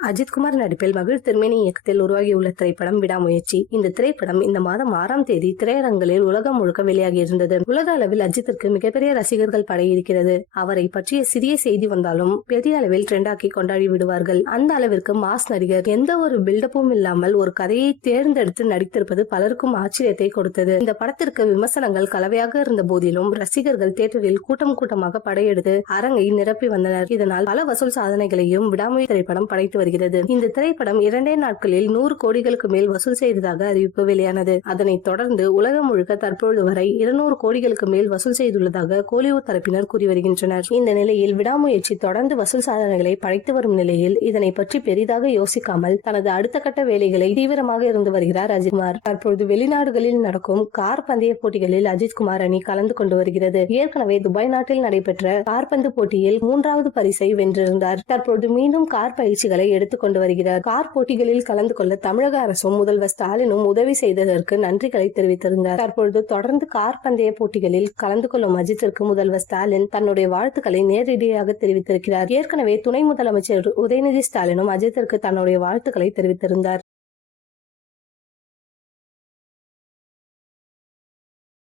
அஜித்குமார் நடிப்பில் மகிழ் திருமேனி இயக்கத்தில் உருவாகியுள்ள திரைப்படம் விடாமுயற்சி. இந்த திரைப்படம் இந்த மாதம் 6ஆம் தேதி திரையரங்குகளில் உலகம் முழுக்க வெளியாகி இருந்தது. உலக அளவில் அஜித்திற்கு மிகப்பெரிய ரசிகர்கள் படை இருக்கிறது. அவரை பற்றிய சிறிய செய்தி வந்தாலும் பெரிய அளவில் ட்ரெண்டாக்கி கொண்டாடி விடுவார்கள். அந்த அளவிற்கு மாஸ் நடிகர் எந்த ஒரு பில்டப்பும் இல்லாமல் ஒரு கதையை தேர்ந்தெடுத்து நடித்திருப்பது பலருக்கும் ஆச்சரியத்தை கொடுத்தது. இந்த படத்திற்கு விமர்சனங்கள் கலவையாக இருந்த போதிலும் ரசிகர்கள் தியேட்டரில் கூட்டம் கூட்டமாக படையெடுத்து அரங்கை நிரப்பி வந்தனர். இதனால் பல வசூல் சாதனைகளையும் விடாமுயற்சி திரைப்படம் படைத்து வருகிறது. இந்த திரைப்படம் 2 நாட்களில் 100 கோடிகளுக்கு மேல் வசூல் செய்ததாக அறிவிப்பு வெளியானது. அதனைத் தொடர்ந்து உலகம் முழுக்க தற்பொழுது வரை 200 கோடிகளுக்கு மேல் வசூல் செய்துள்ளதாக கோலிவுட் தரப்பினர் கூறி வருகின்றனர். இந்த நிலையில் விடாமுயற்சி தொடர்ந்து வசூல் சாதனைகளை படைத்து வரும் நிலையில் இதனை பற்றி பெரிதாக யோசிக்காமல் தனது அடுத்த கட்ட வேலைகளை தீவிரமாக இருந்து வருகிறார் அஜித்குமார். தற்பொழுது வெளிநாடுகளில் நடக்கும் கார் பந்தய போட்டிகளில் அஜித்குமார் அணி கலந்து கொண்டு வருகிறது. ஏற்கனவே துபாய் நாட்டில் நடைபெற்ற கார் பந்து போட்டியில் 3வது பரிசை வென்றிருந்தார். தற்பொழுது மீண்டும் கார் பயிற்சிகளை எடுத்துக்கொண்டு வருகிறார். கார் போட்டிகளில் கலந்து கொள்ள தமிழக அரசும் முதல்வர் ஸ்டாலினும் உதவி செய்ததற்கு நன்றிகளை தெரிவித்திருந்தார். தற்பொழுது தொடர்ந்து கார் பந்தய போட்டிகளில் கலந்து கொள்ளும் அஜித்திற்கு முதல்வர் ஸ்டாலின் தன்னுடைய வாழ்த்துக்களை நேரடியாக தெரிவித்திருக்கிறார். ஏற்கனவே துணை முதலமைச்சர் உதயநிதி ஸ்டாலினும் அஜித்திற்கு தன்னுடைய வாழ்த்துக்களை தெரிவித்திருந்தார்.